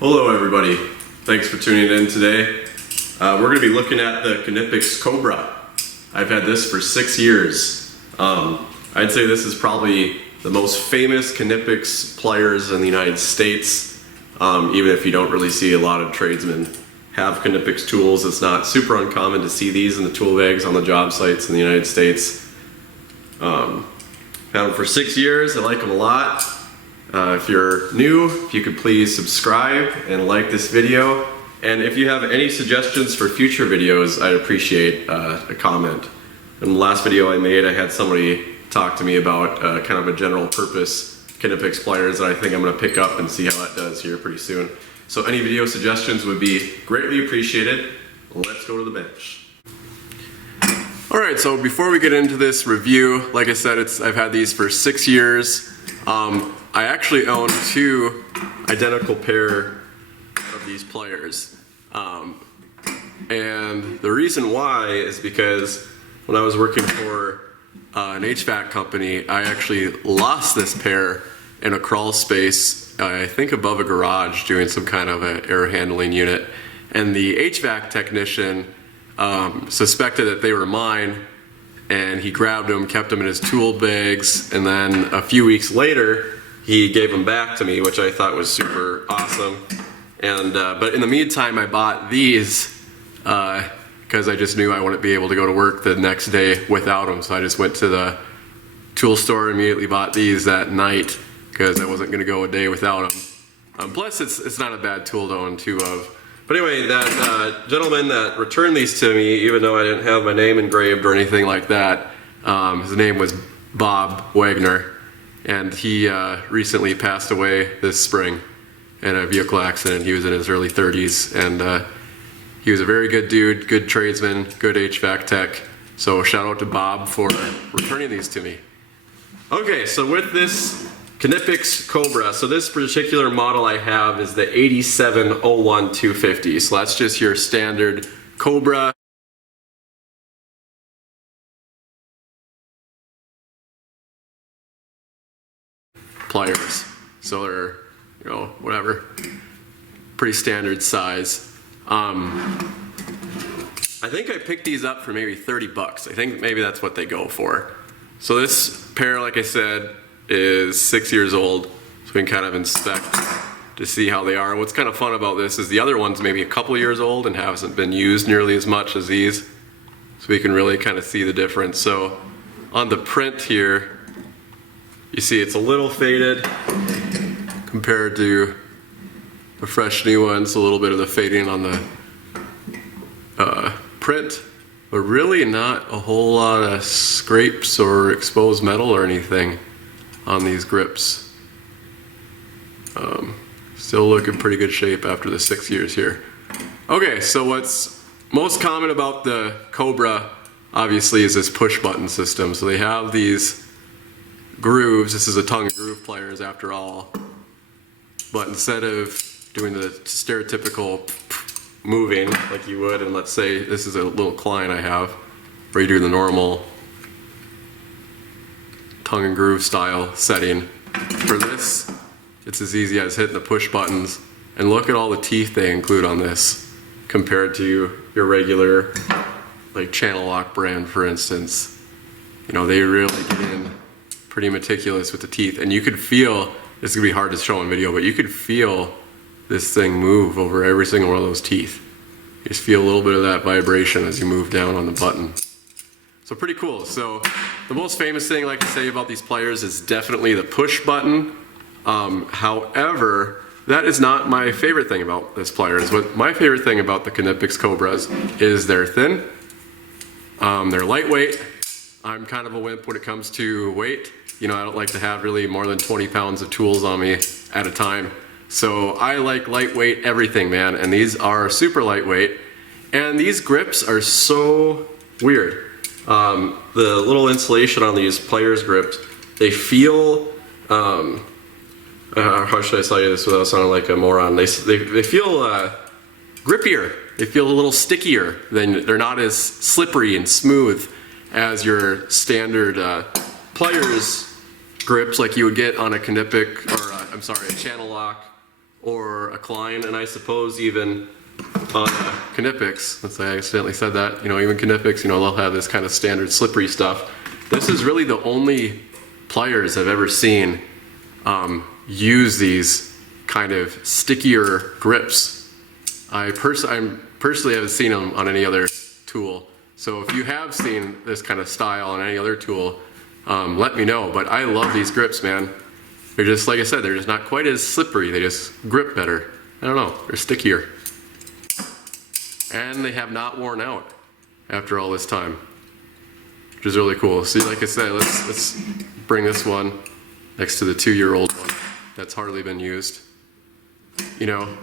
Hello everybody, thanks for tuning in today. We're going to be looking at the Knipex Cobra. I've had this for 6 years. I'd say this is probably the most famous Knipex pliers in the United States. Even if you don't really see a lot of tradesmen have Knipex tools, it's not super uncommon to see these in the tool bags on the job sites in the United States. Had them for 6 years, I like them a lot. If you're new, if you could please subscribe and like this video. And if you have any suggestions for future videos, I'd appreciate a comment. In the last video I made, I had somebody talk to me about kind of a general purpose Knipex pliers that I think I'm going to pick up and see how that does here pretty soon. So any video suggestions would be greatly appreciated. Let's go to the bench. Alright, so before we get into this review, like I said, I've had these for 6 years. I actually own 2 identical pair of these pliers. And the reason why is because when I was working for an HVAC company, I actually lost this pair in a crawl space, I think above a garage, doing some kind of an air handling unit. And the HVAC technician suspected that they were mine, and he grabbed them, kept them in his tool bags, and then a few weeks later he gave them back to me, which I thought was super awesome. And but in the meantime I bought these because I just knew I wouldn't be able to go to work the next day without them, so I just went to the tool store and immediately bought these that night because I wasn't going to go a day without them. Plus it's not a bad tool to own 2 of. But anyway, that gentleman that returned these to me, even though I didn't have my name engraved or anything like that, his name was Bob Wagner, and he recently passed away this spring in a vehicle accident. He was in his early 30s, and he was a very good dude, good tradesman, good HVAC tech. So shout out to Bob for returning these to me. Okay, so with this Knipex Cobra, so this particular model I have is the 8701-250. So that's just your standard Cobra. Pliers. So they're, you know, whatever, pretty standard size. I think I picked these up for maybe 30 bucks. I think maybe that's what they go for. So this pair, like I said, is 6 years old, so we can kind of inspect to see how they are. What's kind of fun about this is the other one's maybe a couple years old and hasn't been used nearly as much as these, so we can really kind of see the difference. So on the print here, you see it's a little faded compared to the fresh new ones. A little bit of the fading on the print, but really not a whole lot of scrapes or exposed metal or anything on these grips. Still look in pretty good shape after the 6 years here. Okay, so what's most common about the Cobra obviously is this push button system. So they have these grooves. This is a tongue and groove pliers after all, but instead of doing the stereotypical moving like you would, and let's say this is a little Klein I have, where you do the normal tongue and groove style setting. For this, it's as easy as hitting the push buttons, and look at all the teeth they include on this compared to your regular like channel lock brand, for instance. You know, they really get in pretty meticulous with the teeth, and you could feel, this is gonna be hard to show on video, but you could feel this thing move over every single one of those teeth. You just feel a little bit of that vibration as you move down on the button. So pretty cool. So the most famous thing I like to say about these pliers is definitely the push button. However, that is not my favorite thing about this pliers. What my favorite thing about the Knipex Cobras is they're thin, they're lightweight. I'm kind of a wimp when it comes to weight. You know, I don't like to have really more than 20 pounds of tools on me at a time. So I like lightweight everything, man, and these are super lightweight. And these grips are so weird. The little insulation on these pliers grips, they feel, how should I tell you this without sounding like a moron? They feel grippier. They feel a little stickier. They're not as slippery and smooth as your standard pliers grips like you would get on a Knipex, or a channel lock or a Klein, and I suppose even on Knipex, since I accidentally said that, even Knipex, they'll have this kind of standard slippery stuff. This is really the only pliers I've ever seen use these kind of stickier grips. I personally haven't seen them on any other tool. So if you have seen this kind of style on any other tool, let me know. But I love these grips, man. They're just, like I said, they're just not quite as slippery. They just grip better. I don't know, they're stickier. And they have not worn out after all this time, which is really cool. See, like I said, let's bring this one next to the 2-year-old one that's hardly been used.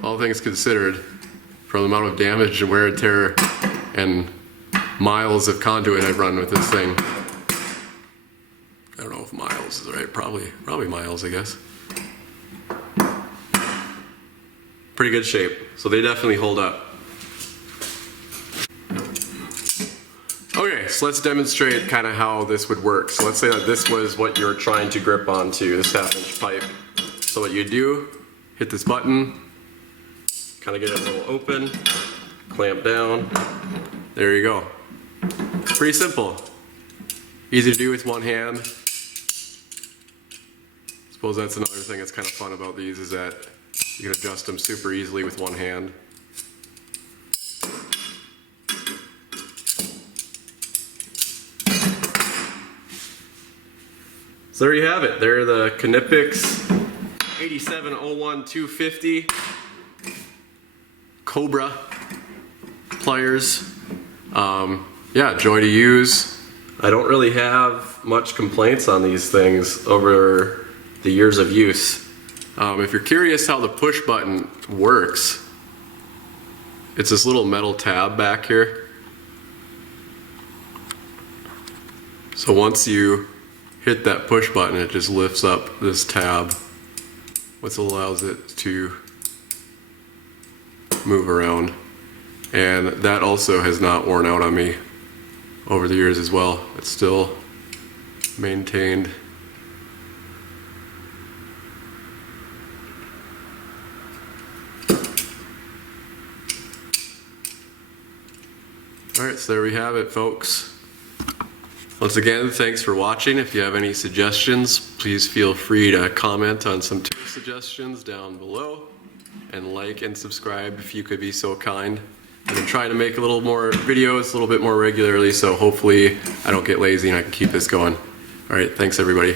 All things considered, for the amount of damage and wear and tear and miles of conduit I've run with this thing. I don't know if miles is right, probably miles, I guess. Pretty good shape, so they definitely hold up. Okay, so let's demonstrate kind of how this would work. So let's say that this was what you're trying to grip onto, this 1/2-inch pipe. So what you do, hit this button, kind of get it a little open, clamp down, there you go. Pretty simple. Easy to do with one hand. Suppose that's another thing that's kind of fun about these, is that you can adjust them super easily with one hand. So there you have it. They're the Knipex 8701-250 Cobra pliers. Yeah, joy to use. I don't really have much complaints on these things over the years of use. If you're curious how the push button works, it's this little metal tab back here. So once you hit that push button, it just lifts up this tab, which allows it to move around. And that also has not worn out on me over the years as well. It's still maintained. Alright, so there we have it, folks. Once again, thanks for watching. If you have any suggestions, please feel free to comment on some tool suggestions down below, and like and subscribe if you could be so kind. I'm going to try to make a little more videos, a little bit more regularly, so hopefully I don't get lazy and I can keep this going. Alright, thanks everybody.